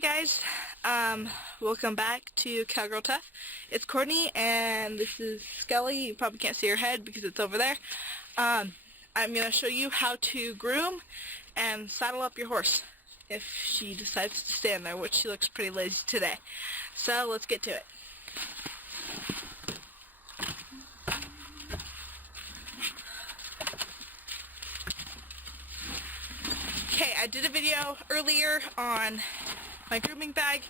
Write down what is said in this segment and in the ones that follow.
Hey guys, welcome back to Cowgirl Tough. It's Courtney and this is Skelly. You probably can't see her head because it's over there. I'm going to show you how to groom and saddle up your horse if she decides to stand there, which she looks pretty lazy today. So let's get to it. Okay, I did a video earlier on my grooming bag.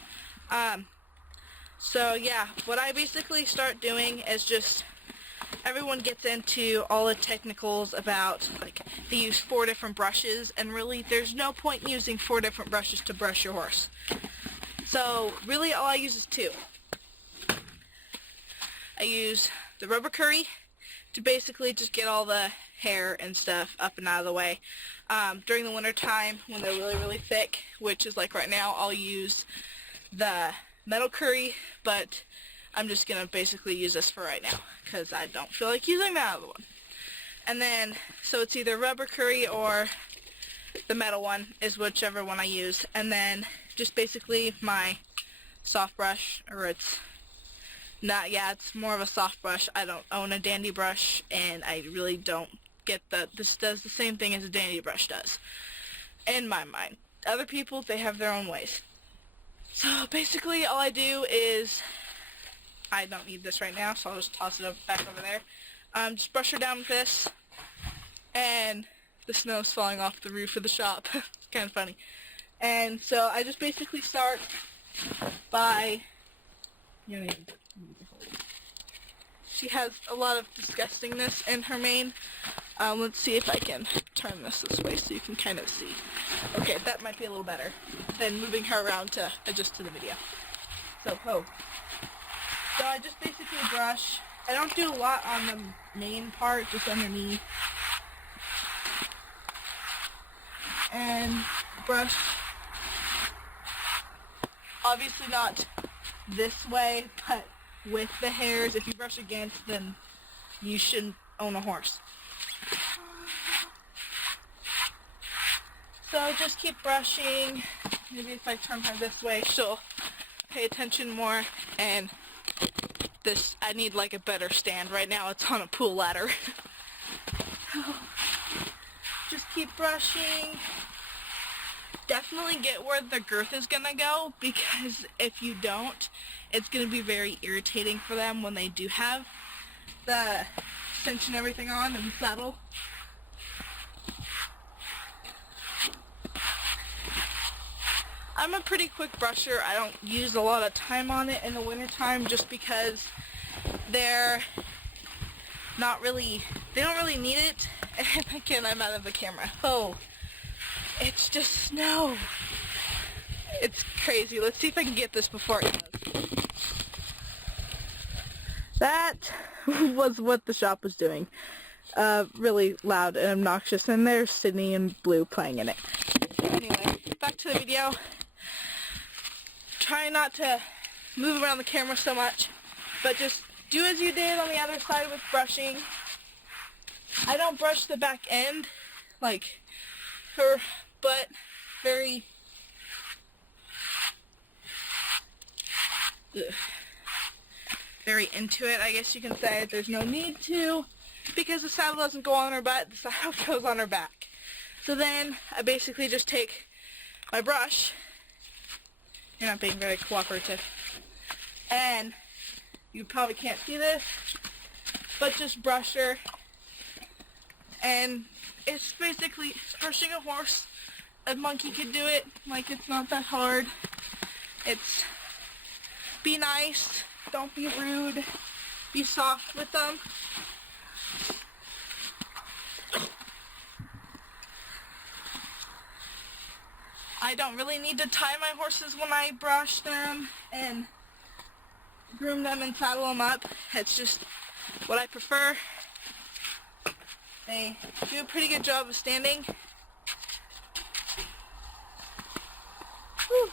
So yeah, what I basically start doing is just, everyone gets into all the technicals about, like, they use 4 different brushes, and really there's no point in using 4 different brushes to brush your horse. So really all I use is 2. I use the rubber curry to basically just get all the hair and stuff up and out of the way. During the winter time when they're really thick, which is like right now, I'll use the metal curry, but I'm just going to basically use this for right now because I don't feel like using that other one. And then, so it's either rubber curry or the metal one, is whichever one I use. And then just basically my soft brush, or it's not, yeah, it's more of a soft brush. I don't own a dandy brush, and I really don't get that this does the same thing as a dandy brush does, in my mind. Other people, they have their own ways. So basically all I do is, I don't need this right now, so I'll just toss it back over there. Just brush her down with this, and the snow's falling off the roof of the shop. It's kind of funny. And so I just basically start by, she has a lot of disgustingness in her mane. Let's see if I can turn this way so you can kind of see. Okay, that might be a little better than moving her around to adjust to the video. So I just basically brush. I don't do a lot on the main part, just underneath. And brush, obviously not this way, but with the hairs. If you brush against, then you shouldn't own a horse. So just keep brushing. Maybe if I turn her this way, she'll pay attention more. And this, I need like a better stand. Right now it's on a pool ladder. Just keep brushing. Definitely get where the girth is gonna go, because if you don't, it's gonna be very irritating for them when they do have the cinch and everything on and the saddle. I'm a pretty quick brusher. I don't use a lot of time on it in the winter time just because they're not really, they don't really need it. And again, I'm out of the camera. Oh, it's just snow. It's crazy. Let's see if I can get this before it goes. That was what the shop was doing. Really loud and obnoxious, and there's Sydney and Blue playing in it. Anyway, back to the video. Try not to move around the camera so much, but just do as you did on the other side with brushing. I don't brush the back end, like her butt, very into it, I guess you can say. There's no need to, because the saddle doesn't go on her butt, the saddle goes on her back. So then I basically just take my brush. You're not being very cooperative. And you probably can't see this, but just brush her. And it's basically brushing a horse. A monkey could do it. Like, it's not that hard. It's, be nice. Don't be rude. Be soft with them. I don't really need to tie my horses when I brush them and groom them and saddle them up. It's just what I prefer. They do a pretty good job of standing. Whew.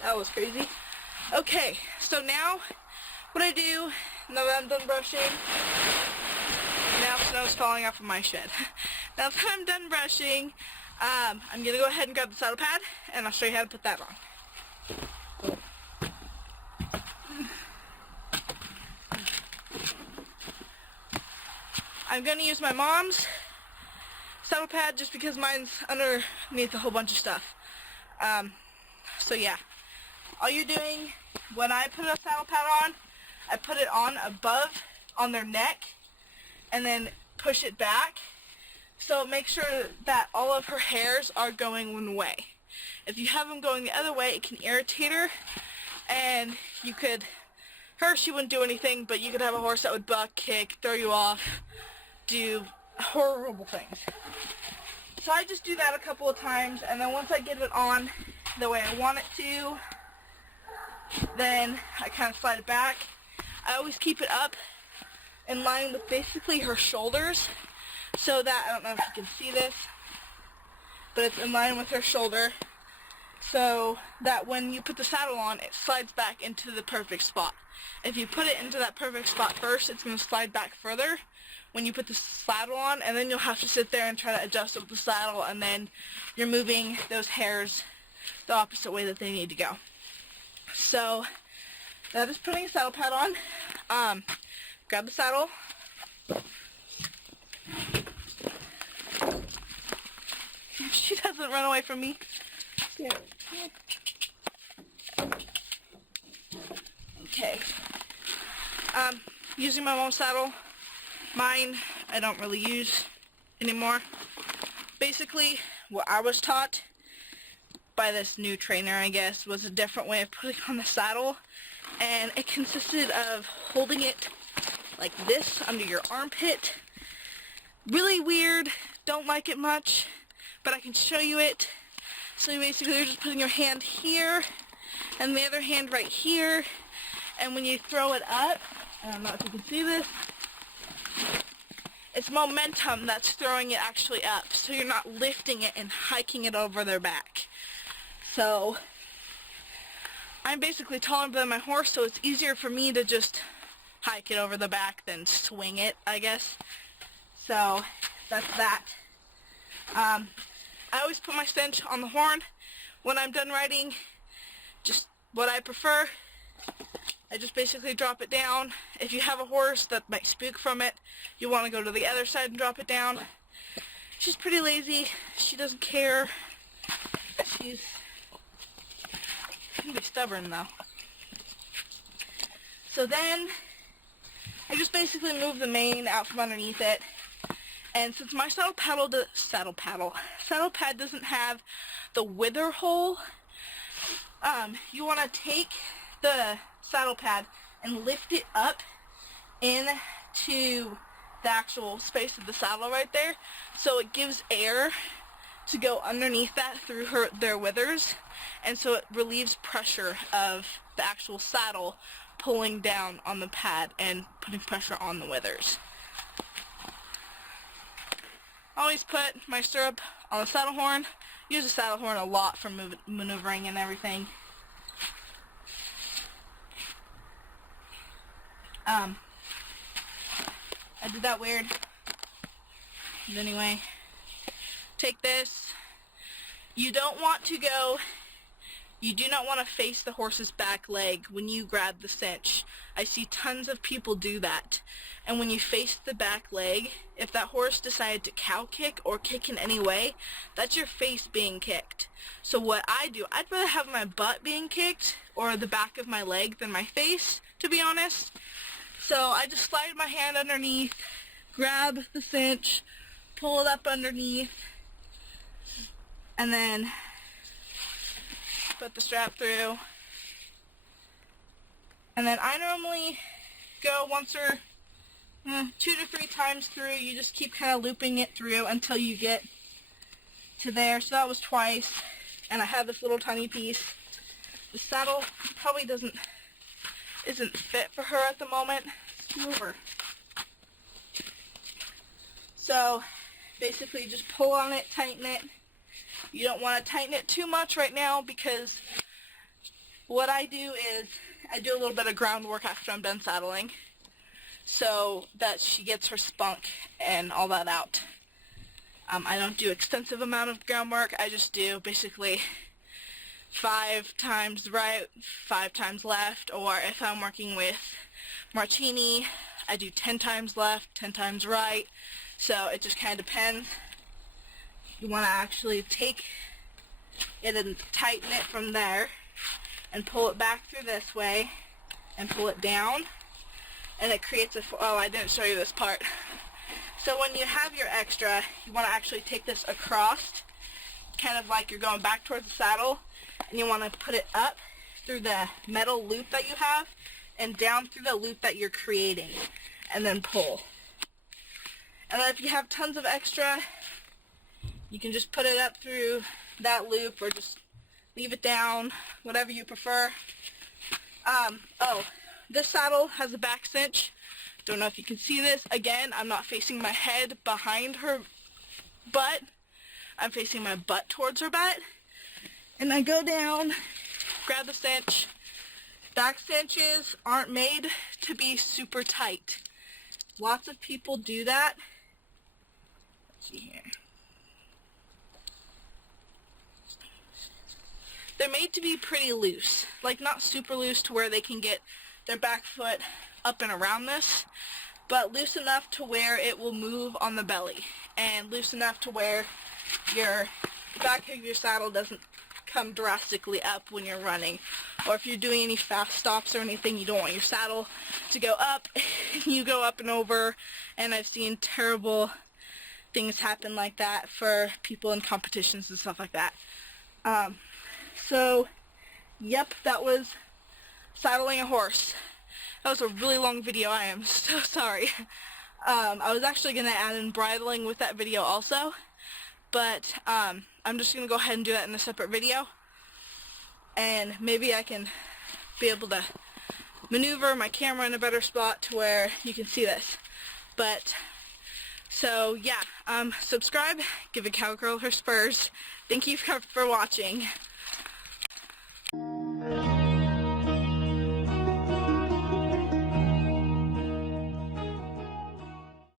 That was crazy. Okay, so now what I do, now that I'm done brushing, now snow's falling off of my shed. Now that I'm done brushing, I'm going to go ahead and grab the saddle pad, and I'll show you how to put that on. I'm going to use my mom's saddle pad just because mine's underneath a whole bunch of stuff. So yeah, all you're doing when I put a saddle pad on, I put it on above on their neck and then push it back. So make sure that all of her hairs are going one way. If you have them going the other way, it can irritate her, and you could, she wouldn't do anything, but you could have a horse that would buck, kick, throw you off, do horrible things. So I just do that a couple of times, and then once I get it on the way I want it to, then I kind of slide it back. I always keep it up in line with basically her shoulders, so that, I don't know if you can see this, but it's in line with her shoulder, so that when you put the saddle on, it slides back into the perfect spot. If you put it into that perfect spot first, it's going to slide back further when you put the saddle on, and then you'll have to sit there and try to adjust it with the saddle, and then you're moving those hairs the opposite way that they need to go. So that is putting a saddle pad on. Grab the saddle. She doesn't run away from me. Okay. Using my mom's saddle. Mine, I don't really use anymore. Basically, what I was taught by this new trainer, I guess, was a different way of putting on the saddle. And it consisted of holding it like this under your armpit. Really weird. Don't like it much, but I can show you it. So basically you're just putting your hand here and the other hand right here, and when you throw it up, I don't know if you can see this, it's momentum that's throwing it actually up, so you're not lifting it and hiking it over their back. So I'm basically taller than my horse, so it's easier for me to just hike it over the back than swing it, I guess. So that's that. I always put my cinch on the horn when I'm done riding. Just what I prefer. I just basically drop it down. If you have a horse that might spook from it, you want to go to the other side and drop it down. She's pretty lazy. She doesn't care. She's pretty stubborn though. So then I just basically move the mane out from underneath it. And since my saddle pad doesn't have the wither hole, you want to take the saddle pad and lift it up into the actual space of the saddle right there, so it gives air to go underneath that through their withers, and so it relieves pressure of the actual saddle pulling down on the pad and putting pressure on the withers. Always put my stirrup on the saddle horn. Use the saddle horn a lot for maneuvering and everything. I did that weird. But anyway, take this. You don't want to go, you do not want to face the horse's back leg when you grab the cinch. I see tons of people do that. And when you face the back leg, if that horse decided to cow kick or kick in any way, that's your face being kicked. So what I do, I'd rather have my butt being kicked or the back of my leg than my face, to be honest. So I just slide my hand underneath, grab the cinch, pull it up underneath, and then put the strap through. And then I normally go once or 2 to 3 times through. You just keep kind of looping it through until you get to there. So that was twice. And I have this little tiny piece. The saddle probably isn't fit for her at the moment. Scoot over. So basically just pull on it, tighten it. You don't want to tighten it too much right now, because what I do is I do a little bit of groundwork after I'm done saddling, so that she gets her spunk and all that out. I don't do extensive amount of groundwork. I just do basically 5 times right, 5 times left, or if I'm working with Martini, I do 10 times left, 10 times right. So it just kind of depends. You want to actually take it and tighten it from there and pull it back through this way and pull it down, and it creates a, oh, I didn't show you this part. So when you have your extra, you want to actually take this across, kind of like you're going back towards the saddle, and you want to put it up through the metal loop that you have and down through the loop that you're creating, and then pull. And then if you have tons of extra, you can just put it up through that loop or just leave it down, whatever you prefer. Oh, this saddle has a back cinch. Don't know if you can see this. Again, I'm not facing my head behind her butt. I'm facing my butt towards her butt. And I go down, grab the cinch. Back cinches aren't made to be super tight. Lots of people do that. Let's see here. They're made to be pretty loose. Like, not super loose to where they can get their back foot up and around this, but loose enough to where it will move on the belly, and loose enough to where your back of your saddle doesn't come drastically up when you're running. Or if you're doing any fast stops or anything, you don't want your saddle to go up. You go up and over, and I've seen terrible things happen like that for people in competitions and stuff like that. So, yep, that was saddling a horse. That was a really long video. I am so sorry. I was actually going to add in bridling with that video also, but I'm just going to go ahead and do that in a separate video, and maybe I can be able to maneuver my camera in a better spot to where you can see this. But, so yeah, subscribe, give a cowgirl her spurs. Thank you for watching.